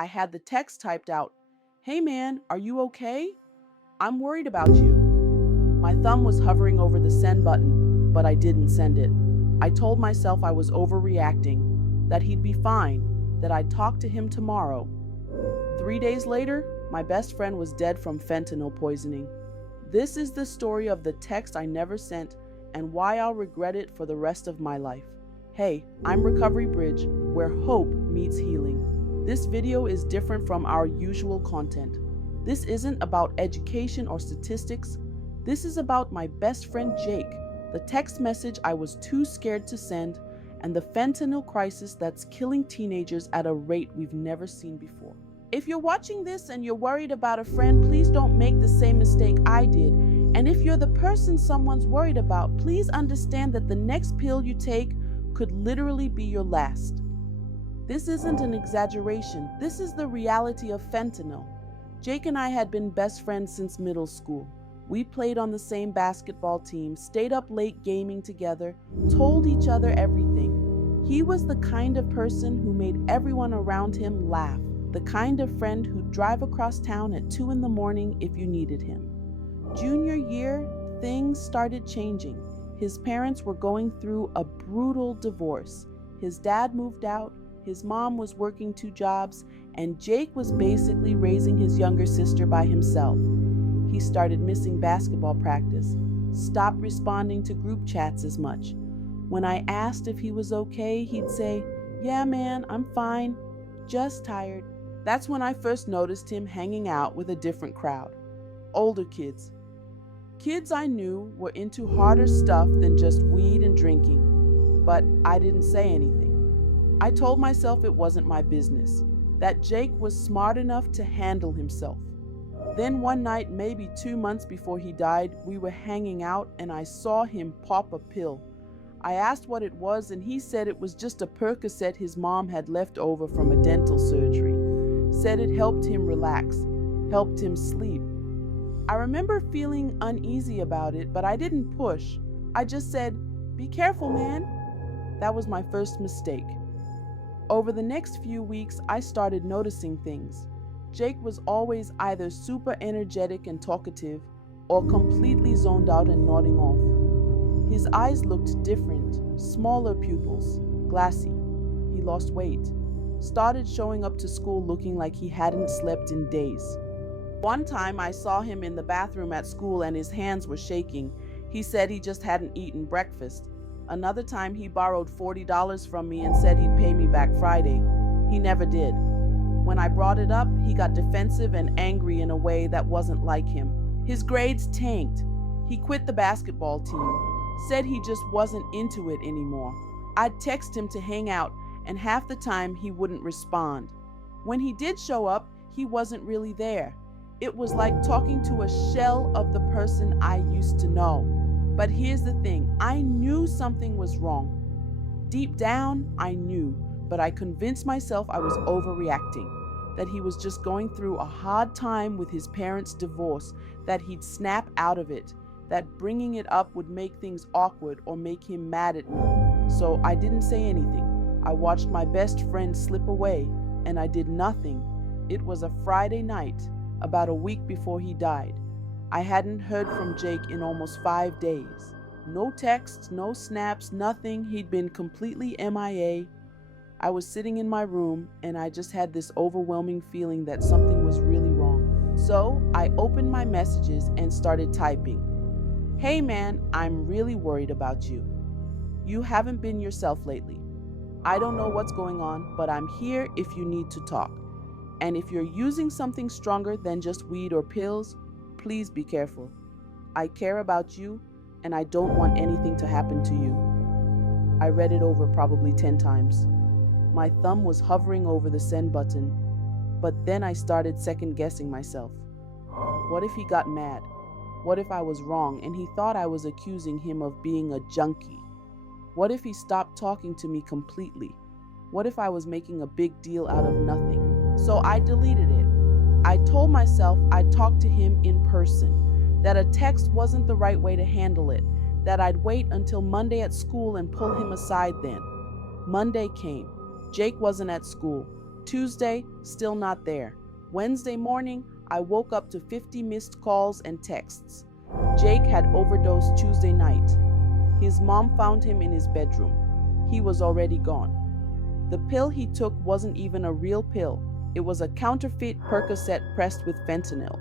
I had the text typed out. Hey man, are you okay? I'm worried about you. My thumb was hovering over the send button, but I didn't send it. I told myself I was overreacting, that he'd be fine, that I'd talk to him tomorrow. 3 days later, my best friend was dead from fentanyl poisoning. This is the story of the text I never sent and why I'll regret it for the rest of my life. Hey, I'm Recovery Bridge, where hope meets healing. This video is different from our usual content. This isn't about education or statistics. This is about my best friend Jake, the text message I was too scared to send, and the fentanyl crisis that's killing teenagers at a rate we've never seen before. If you're watching this and you're worried about a friend, please don't make the same mistake I did. And if you're the person someone's worried about, please understand that the next pill you take could literally be your last. This isn't an exaggeration. This is the reality of fentanyl. Jake and I had been best friends since middle school. We played on the same basketball team, stayed up late gaming together, told each other everything. He was the kind of person who made everyone around him laugh, the kind of friend who'd drive across town at 2 a.m. if you needed him. Junior year, things started changing. His parents were going through a brutal divorce. His dad moved out, his mom was working 2 jobs, and Jake was basically raising his younger sister by himself. He started missing basketball practice, stopped responding to group chats as much. When I asked if he was okay, he'd say, "Yeah, man, I'm fine, just tired." That's when I first noticed him hanging out with a different crowd. Older kids. Kids I knew were into harder stuff than just weed and drinking, but I didn't say anything. I told myself it wasn't my business, that Jake was smart enough to handle himself. Then one night, maybe 2 months before he died, we were hanging out and I saw him pop a pill. I asked what it was and he said it was just a Percocet his mom had left over from a dental surgery. Said it helped him relax, helped him sleep. I remember feeling uneasy about it, but I didn't push. I just said, "Be careful, man." That was my first mistake. Over the next few weeks, I started noticing things. Jake was always either super energetic and talkative or completely zoned out and nodding off. His eyes looked different, smaller pupils, glassy. He lost weight. Started showing up to school looking like he hadn't slept in days. One time I saw him in the bathroom at school and his hands were shaking. He said he just hadn't eaten breakfast. Another time he borrowed $40 from me and said he'd pay me back Friday. He never did. When I brought it up, he got defensive and angry in a way that wasn't like him. His grades tanked. He quit the basketball team. Said he just wasn't into it anymore. I'd text him to hang out, and half the time he wouldn't respond. When he did show up, he wasn't really there. It was like talking to a shell of the person I used to know. But here's the thing, I knew something was wrong. Deep down, I knew, but I convinced myself I was overreacting, that he was just going through a hard time with his parents' divorce, that he'd snap out of it, that bringing it up would make things awkward or make him mad at me. So I didn't say anything. I watched my best friend slip away, and I did nothing. It was a Friday night, about a week before he died. I hadn't heard from Jake in almost 5 days. No texts, no snaps, nothing. He'd been completely MIA. I was sitting in my room, and I just had this overwhelming feeling that something was really wrong. So I opened my messages and started typing. "Hey man, I'm really worried about you. You haven't been yourself lately. I don't know what's going on, but I'm here if you need to talk. And if you're using something stronger than just weed or pills, please be careful. I care about you, and I don't want anything to happen to you." I read it over probably 10 times. My thumb was hovering over the send button, but then I started second-guessing myself. What if he got mad? What if I was wrong and he thought I was accusing him of being a junkie? What if he stopped talking to me completely? What if I was making a big deal out of nothing? So I deleted it. I told myself I'd talk to him in person, that a text wasn't the right way to handle it, that I'd wait until Monday at school and pull him aside then. Monday came. Jake wasn't at school. Tuesday, still not there. Wednesday morning, I woke up to 50 missed calls and texts. Jake had overdosed Tuesday night. His mom found him in his bedroom. He was already gone. The pill he took wasn't even a real pill. It was a counterfeit Percocet pressed with fentanyl.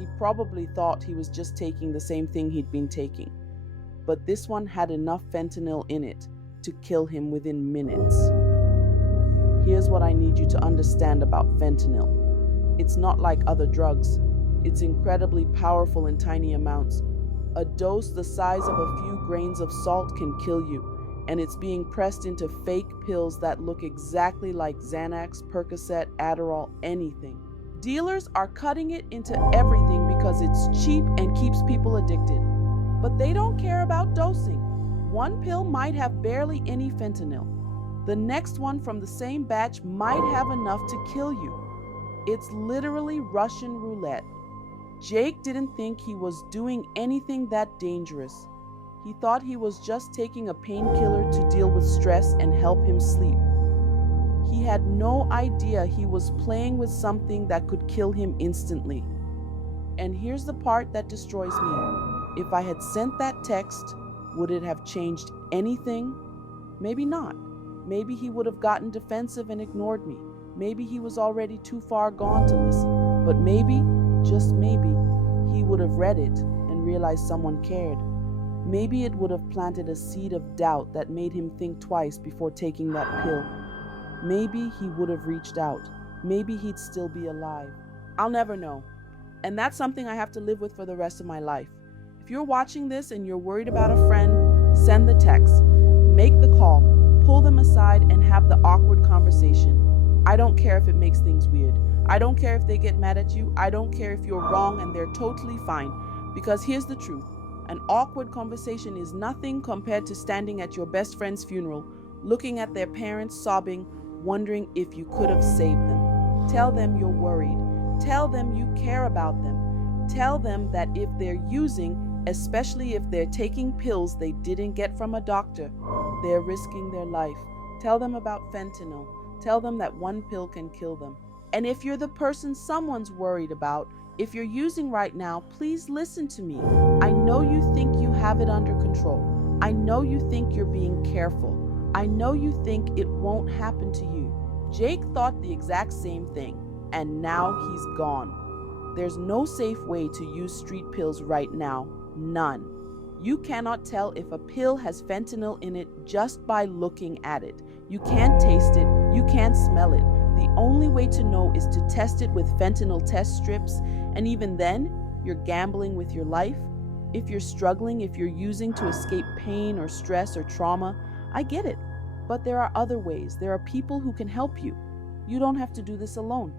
He probably thought he was just taking the same thing he'd been taking. But this one had enough fentanyl in it to kill him within minutes. Here's what I need you to understand about fentanyl. It's not like other drugs. It's incredibly powerful in tiny amounts. A dose the size of a few grains of salt can kill you, and it's being pressed into fake pills that look exactly like Xanax, Percocet, Adderall, anything. Dealers are cutting it into everything because it's cheap and keeps people addicted. But they don't care about dosing. One pill might have barely any fentanyl. The next one from the same batch might have enough to kill you. It's literally Russian roulette. Jake didn't think he was doing anything that dangerous. He thought he was just taking a painkiller to deal with stress and help him sleep. He had no idea he was playing with something that could kill him instantly. And here's the part that destroys me. If I had sent that text, would it have changed anything? Maybe not. Maybe he would have gotten defensive and ignored me. Maybe he was already too far gone to listen. But maybe, just maybe, he would have read it and realized someone cared. Maybe it would have planted a seed of doubt that made him think twice before taking that pill. Maybe he would have reached out. Maybe he'd still be alive. I'll never know. And that's something I have to live with for the rest of my life. If you're watching this and you're worried about a friend, send the text, make the call, pull them aside and have the awkward conversation. I don't care if it makes things weird. I don't care if they get mad at you. I don't care if you're wrong and they're totally fine. Because here's the truth. An awkward conversation is nothing compared to standing at your best friend's funeral, looking at their parents sobbing, wondering if you could have saved them. Tell them you're worried. Tell them you care about them. Tell them that if they're using, especially if they're taking pills they didn't get from a doctor, they're risking their life. Tell them about fentanyl. Tell them that one pill can kill them. And if you're the person someone's worried about, if you're using right now, please listen to me. I know you think you have it under control. I know you think you're being careful. I know you think it won't happen to you. Jake thought the exact same thing, and now he's gone. There's no safe way to use street pills right now. None. You cannot tell if a pill has fentanyl in it just by looking at it. You can't taste it. You can't smell it. The only way to know is to test it with fentanyl test strips, and even then, you're gambling with your life. If you're struggling, if you're using to escape pain or stress or trauma, I get it. But there are other ways. There are people who can help you. You don't have to do this alone.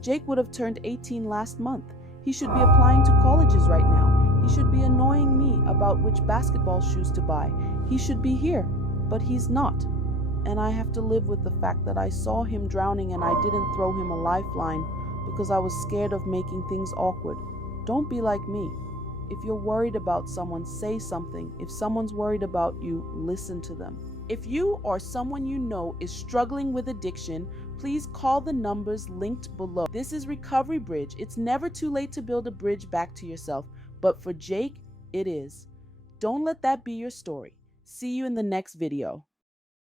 Jake would have turned 18 last month. He should be applying to colleges right now. He should be annoying me about which basketball shoes to buy. He should be here, but he's not. And I have to live with the fact that I saw him drowning and I didn't throw him a lifeline because I was scared of making things awkward. Don't be like me. If you're worried about someone, say something. If someone's worried about you, listen to them. If you or someone you know is struggling with addiction, please call the numbers linked below. This is Recovery Bridge. It's never too late to build a bridge back to yourself, but for Jake, it is. Don't let that be your story. See you in the next video.